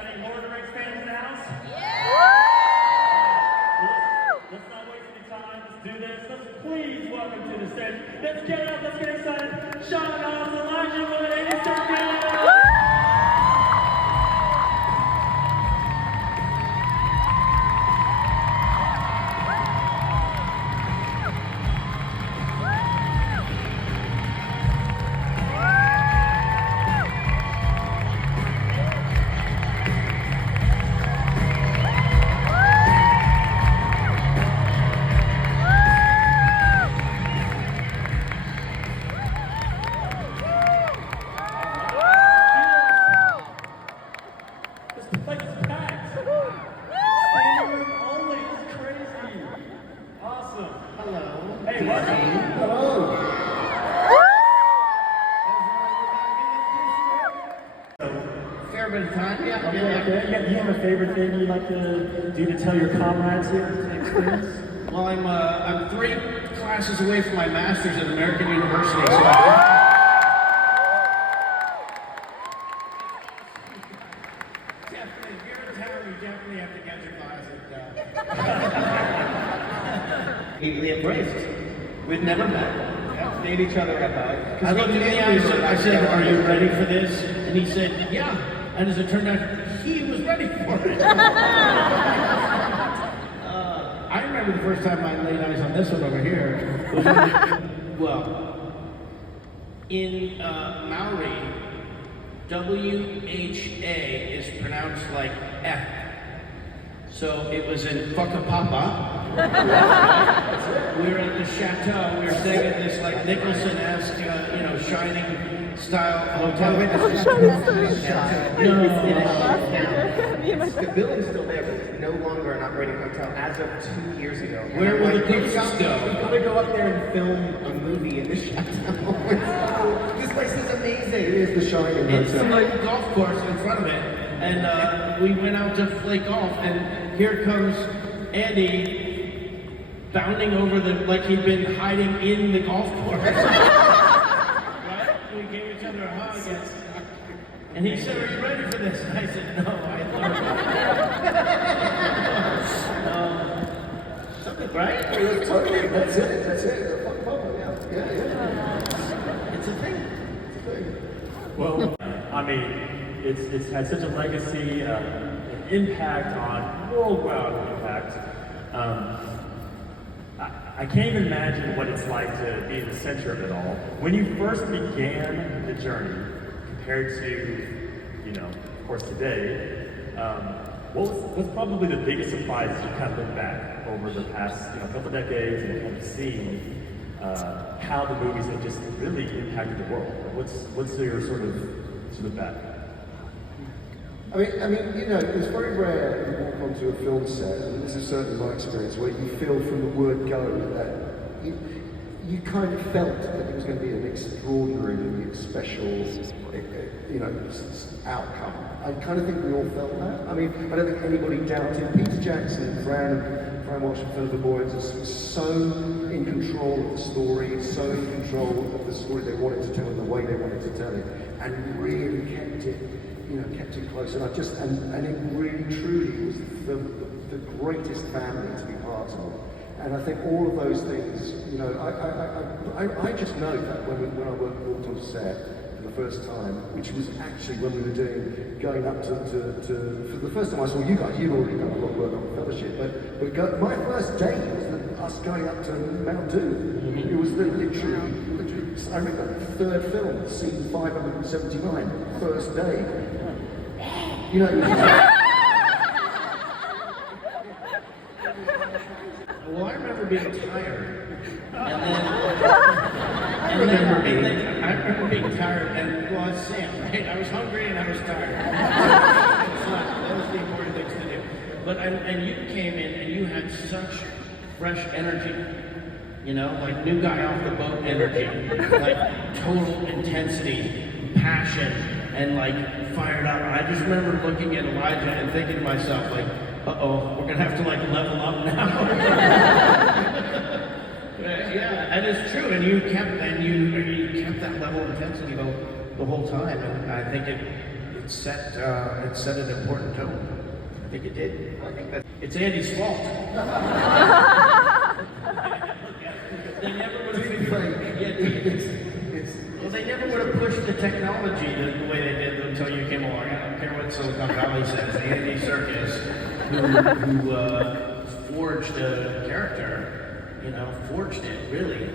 Got any Lord of the Rings fans in the house? Yeah! Let's not waste any time. Let's do this. Let's please welcome to the stage. Let's get up. Let's get excited. Sean Astin, Andy Serkis. Bit of time, yeah. Do you have a favorite thing you'd like to do to tell your comrades here to experience? Well, I'm 3 classes away from my master's at American University. So definitely, if you're in town, you definitely have to get your class. Immediately embraced. We'd never met. Made each other up. I looked at him, I said, "Are you ready for this?" And he said, "Yeah." And as it turned out, he was ready for it. I remember the first time I laid eyes on this one over here. Was well, in Maori, W-H-A is pronounced like F. So it was in Whakapapa. We were at the chateau. We were staying at this like Nicholson-esque, shining style hotel. The building's still there, but it's no longer an operating hotel as of 2 years ago. Where will the ghosts go? We're gonna go up there and film a movie in this chateau. This place is amazing. It is the Shining It's hotel. like a golf course in front of it, and we went out to play golf, and here comes Andy bounding over like he'd been hiding in the golf course. Right? We gave each other a hug, and he said, "Are you ready for this?" And I said, "No, I love it." Something, right? Totally. That's it. That's it. Yeah. It's a thing. Well, I mean, it's had such a legacy, an impact on worldwide impact. I can't even imagine what it's like to be in the center of it all. When you first began the journey, compared to, of course, today, what's probably the biggest surprise as you kind of look back over the past couple decades and kind of seeing how the movies have just really impacted the world? What's your sort of back? I mean, it's very rare you walk onto a film set, and this is certainly my experience, where you feel from the word go that you kind of felt that it was going to be an extraordinarily special, outcome. I kind of think we all felt that. I mean, I don't think anybody doubted Peter Jackson, Fran Walsh and Philippa Boyens was so in control of the story, so in control of the story they wanted to tell and the way they wanted to tell it, and really kept it close. And and it really truly was the greatest family to be part of. And I think all of those things, I just know that when I walked onto set for the first time, which was actually when we were going up to for the first time I saw you guys. You'd already done a lot of work on Fellowship, but my first day was us going up to Mount Doom. It was literally. I remember the third film, scene 579, first day. Well, I remember being tired, and then I remember being tired, and well, I was Sam, right? I was hungry and I was tired. That was the important things to do. But and you came in and you had such fresh energy, like new guy off the boat energy, like total intensity, passion, and like fired up. I just remember looking at Elijah and thinking to myself, like, uh-oh, we're gonna have to like level up now. Yeah, and it's true, and you kept that level of intensity the whole time, and I think set an important tone. I think it did. I think it's Andy's fault. They never would have they never would have pushed the technology the way they did until you came along. I don't care what Silicon Valley says. Andy Serkis, who forged a character, forged it, really.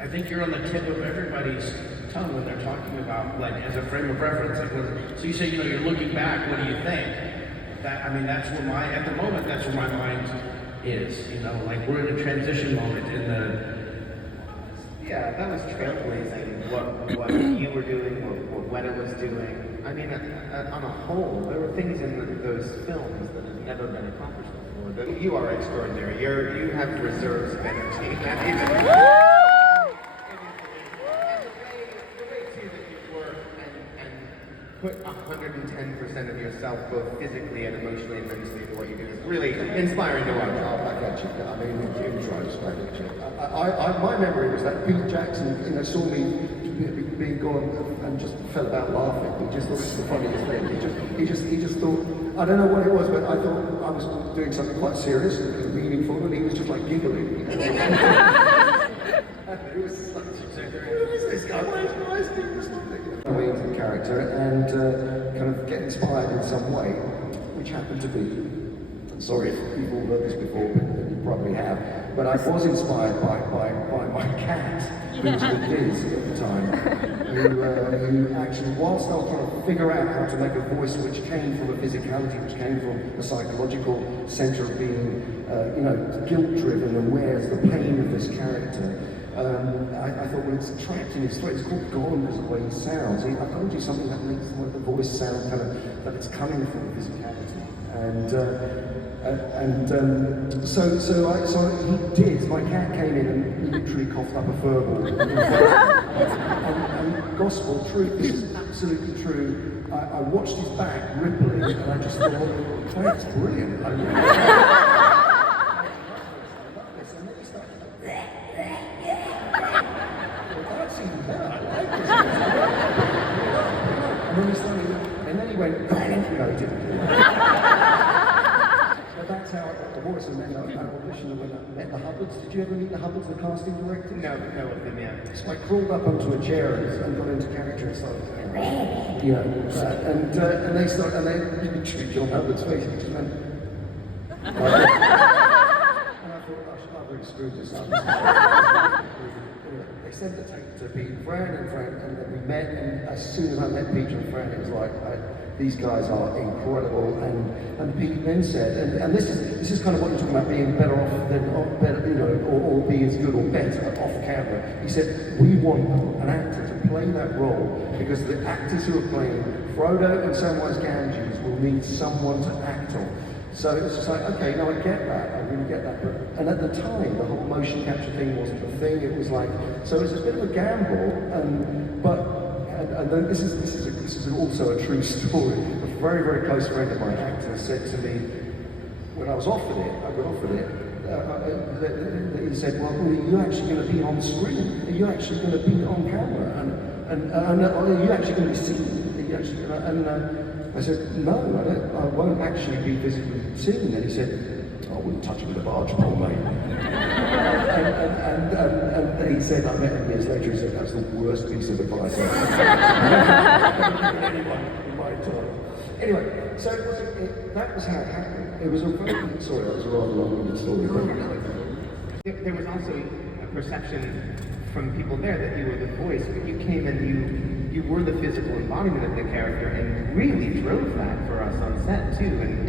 I think you're on the tip of everybody's tongue when they're talking about, like, as a frame of reference. So you say, you're looking back, what do you think? That's where at the moment, that's where my mind is, like we're in a transition moment in the... Yeah, that was trailblazing, what you were doing, what Weta was doing. I mean, on a whole, there were things in those films that had never been accomplished before. You are extraordinary. You have reserves of energy. Put 110% of yourself, both physically and emotionally and mentally, into what you do is really inspiring to watch. Oh, back at you. I mean, Jim tries back at you. My memory was that Pete Jackson, saw me being gone and just fell about laughing. He just thought it was the funniest thing. He just thought, I don't know what it was, but I thought I was doing something quite serious and meaningful, and he was just like giggling. It was such who is this guy? Why is he doing something? Way into the character and kind of get inspired in some way, which happened to be, sorry if you've all heard this before, but you probably have, but I was inspired by my cat, who was called Liz at the time, who actually, whilst I was trying to figure out how to make a voice which came from a physicality, which came from a psychological centre of being, guilt-driven and wears the pain of this character, I thought, well, it's trapped in his throat. It's called Gone because of the way he sounds. I told you something that makes the voice sound kind of that it's coming from physicality. So he did. My cat came in and literally coughed up a furball. And gospel truth, this is absolutely true. I watched his back rippling, and I just thought, oh, that's brilliant. I love this. And then he started. And then he went, no, he didn't. But that's how I got the voice, and then I auditioned when I met the Hubbards. Did you ever meet the Hubbards, the casting director? No, of them, yeah. So I crawled up onto a chair and got into character and started, and they started, and they literally John Hubbard's face, and just went, and I thought, I've really screwed this up. They sent the tape to Pete and Fran, and then we met, and as soon as I met Pete and Fran, it was like, these guys are incredible, and Pete then said, and this is kind of what you're talking about, being better off than, or be as good or better off camera. He said, we want an actor to play that role, because the actors who are playing Frodo and Samwise Gamgees will need someone to act on. So it's just like, okay, no, I get that, I really get that. And at the time, the whole motion capture thing wasn't a thing. It was like, so it was a bit of a gamble. And then this is also a true story. A very, very close friend of mine, actor, said to me when I got offered it. He said, "Well, are you actually going to be on screen? Are you actually going to be on camera? And are you actually going to be seen? Are you actually?" I said, "No, I won't actually be physically seen." And he said, "I wouldn't touch it with a barge pole, mate." and he said, I met him years later, he said, "That's the worst piece of advice I've ever anyone in my time." Anyway, so that was how it happened. It was a very, sorry, that was a rather long-winded story. There was also a perception from people there that you were the voice, but you came and you were the physical embodiment of the character and really drove that for us on set too. And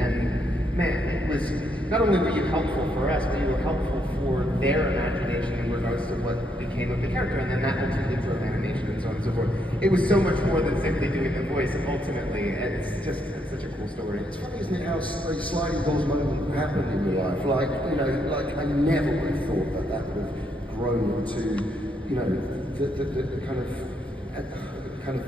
man, it was, not only were you helpful for us, but you were helpful for their imagination in regards to what became of the character, and then that ultimately drove animation and so on and so forth. It was so much more than simply doing the voice ultimately. It's such a cool story. It's funny, isn't it, how a sliding doors moment happened in your life? Like I never would have thought that would have grown into, the kind of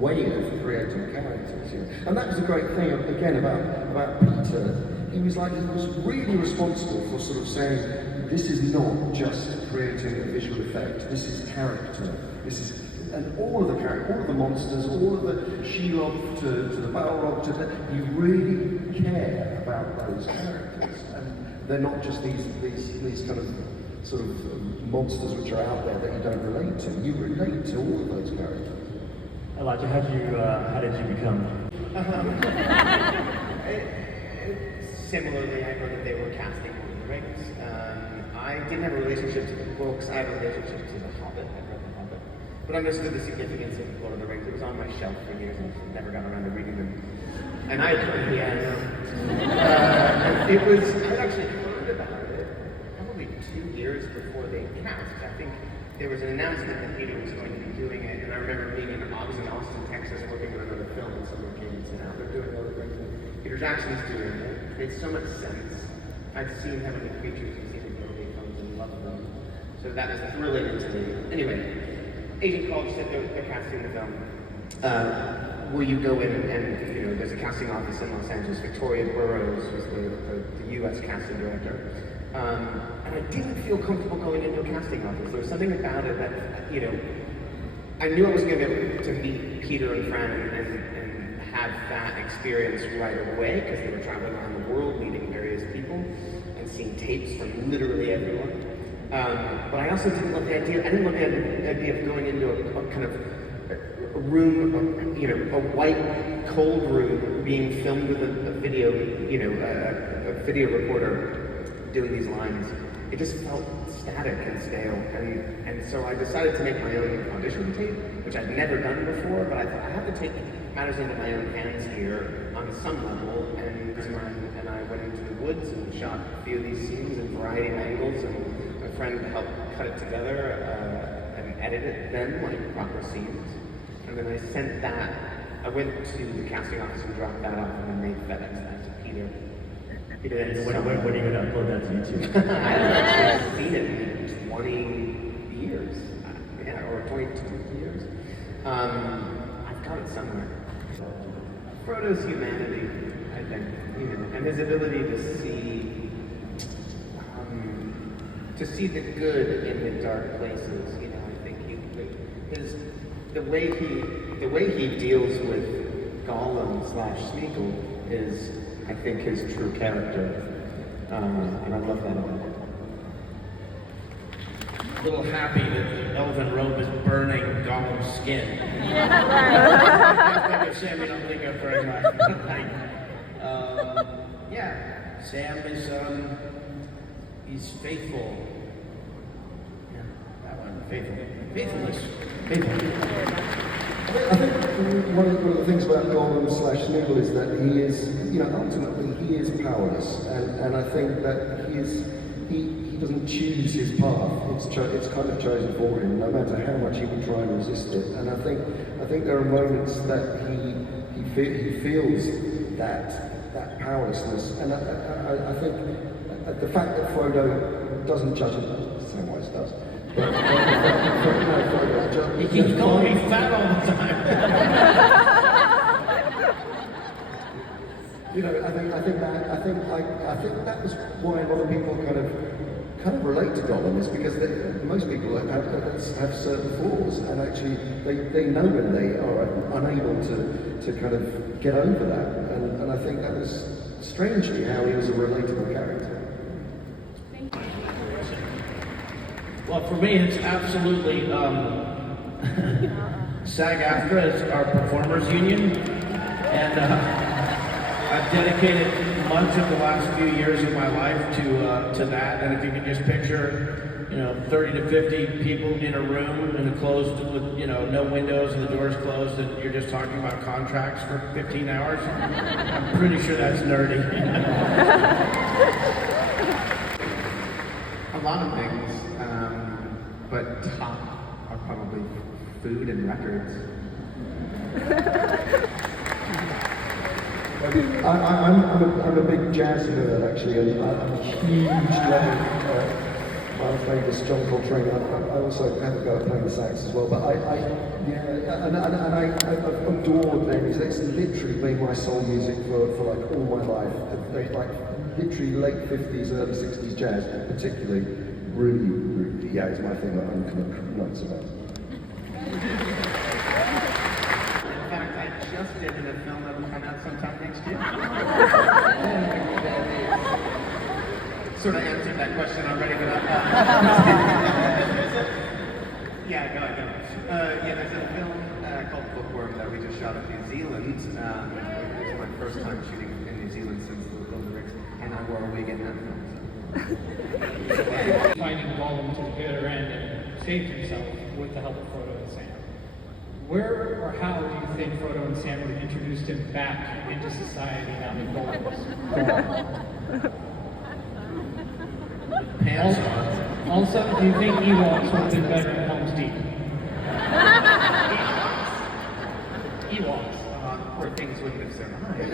way of creating characters. And that was the great thing, again, about Peter. He was really responsible for sort of saying, this is not just creating a visual effect, this is character. This is and all of the characters, all of the monsters, all of the Shelob to the Balrog, you really care about those characters, and they're not just these kind of sort of monsters which are out there that you don't relate to. You relate to all of those characters. Elijah, how did you become? Similarly, I heard that they were casting Lord of the Rings. I didn't have a relationship to the books. I have a relationship to The Hobbit. I read The Hobbit. But I understood the significance of Lord of the Rings. It was on my shelf for years and I never got around to reading them. And I had heard, I'd actually heard about it probably 2 years before they cast. I think there was an announcement that Peter was going to be doing it, and I remember being in Austin, Texas, working on another film, and someone came and said, they're doing Lord of the Rings. Peter Jackson's doing it. It made so much sense. I'd seen Heavenly Creatures and seen the movie films and loved them. So that was thrilling to me. Anyway, Agent called, said they're casting the film. Will you go in and there's a casting office in Los Angeles. Victoria Burrows was the U.S. casting director. And I didn't feel comfortable going into a casting office. There was something about it that, I knew I was going to be able to meet Peter and Fran and have that experience right away because they were traveling around the world meeting various people and seeing tapes from literally everyone. But I also didn't love the idea. I didn't love the idea of going into a kind of a room, a white, cold room being filmed with a video, a video recorder doing these lines. It just felt static and stale. And so I decided to make my own audition tape, which I'd never done before, but I thought I have to take matters into my own hands here on some level. And I went into the woods and shot a few of these scenes in a variety of angles, and my friend helped cut it together and edit it then, like proper scenes. And then I sent that, I went to the casting office and dropped that off, and then they FedEx that to Peter. When are you going to upload that to YouTube? I haven't actually seen it in 20 years, or 22 years. I've got it somewhere. Frodo's humanity, I think, and his ability to see the good in the dark places. I think the way he deals with Gollum / Smeagol is, I think, his true character, and I love that a lot. A little happy that the elven robe is burning Gollum's skin. I think of Sam, you don't think of very much. Yeah, Sam is, he's faithful. Yeah, that one, faithfulness. I think one of the things about Gollum / Smeagol is that he is, ultimately he is powerless, and I think that he doesn't choose his path. It's kind of chosen for him, no matter how much he would try and resist it. And I think there are moments that he feels that powerlessness, and I think the fact that Frodo doesn't judge him, Samwise does. He keeps calling me fat all the time. I think that was why a lot of people kind of relate to Gollum, is because most people have certain flaws, and actually they know when they are unable to kind of get over that, and I think that was strangely how he was a relatable character. Well, for me, it's absolutely SAG-AFTRA is our performers union, and I've dedicated much of the last few years of my life to that. And if you can just picture, 30 to 50 people in a room in a closed with no windows and the doors closed, and you're just talking about contracts for 15 hours. I'm pretty sure that's nerdy. A lot of things, but top are probably food and records. I'm a big jazz nerd, actually, and I'm a huge fan of my famous John Coltrane. I also have a go at playing the sax as well, but I've adored them. It's literally been my soul music for like all my life. Like literally late 50s, early 60s jazz, particularly, really, it's my thing that I'm kind of nuts about. In fact, I just did in a film that will come out sometime next year. Sort of answered that question already, but yeah, go ahead. Yeah, there's a film called Bookworm that we just shot in New Zealand. It was my first time shooting in New Zealand since the Lord of the Rings, and I wore a wig in that film. Finding Gollum to the bitter end and saved himself with the help of Frodo and Sam. Where or how do you think Frodo and Sam would have introduced him back into society now that Gollum was gone? Pants on. Also, do you think Ewoks would have been better in Helm's Deep? Ewoks. Poor things wouldn't have survived.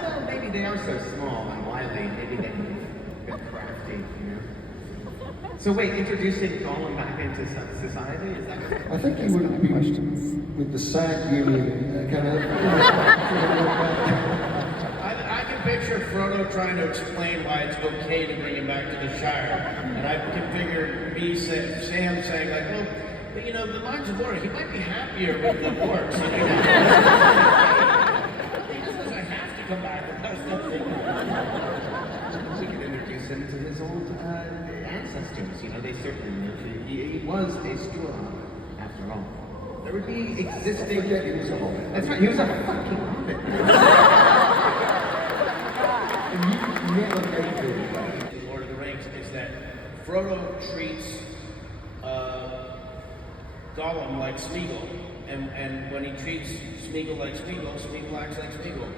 Well, maybe they are so small and wily, maybe they would have been crafty, you know? So wait, introducing Gollum back into society, is that what? I think he would have been with the SAG union kind of. I can picture Frodo trying to explain why it's okay to bring him back to the Shire. And I can figure Sam saying like, well, but you know, the Mines of Water, he might be happier with the orcs. You know? He just doesn't have to come back with us. We could introduce him to his old ancestors. You know, they certainly knew he was a straw, after all. There would be existing. Forget he was a hobbit. That's right, he was a fucking hobbit. And you never get to do that. The Lord of the Rings is that Frodo treats Gollum like Smeagol, and when he treats Smeagol like Smeagol, Smeagol acts like Smeagol.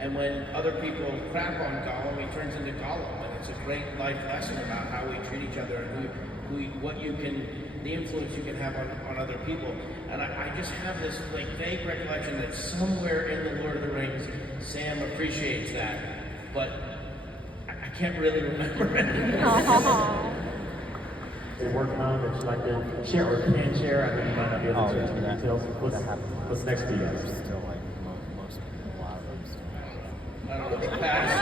And when other people crap on Gollum, he turns into Gollum, and it's a great life lesson about how we treat each other and the influence you can have on other people. And I just have this like vague recollection that somewhere in the Lord of the Rings, Sam appreciates that, but I can't really remember it. You're working on that you'd like to share or can share? I know you might not be able to share too many details. What's next for you guys? I don't know, the past.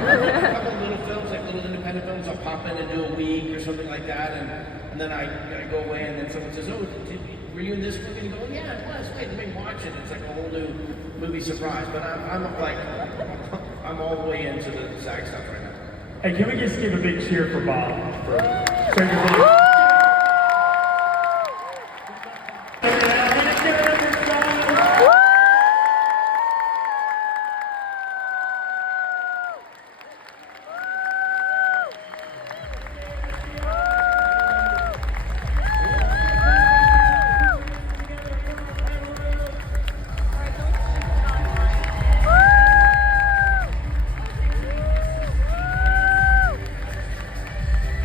A couple of little films, like little independent films, I'll pop in and do a week or something like that, and then I go away, and then someone says, "Oh, were you in this movie?" And you go, "Yeah, it was. Wait, let me watch it." It's like a whole new movie surprise. But I'm all the way into the SAG stuff right now. Hey, can we just give a big cheer for Bob for Stranger Things?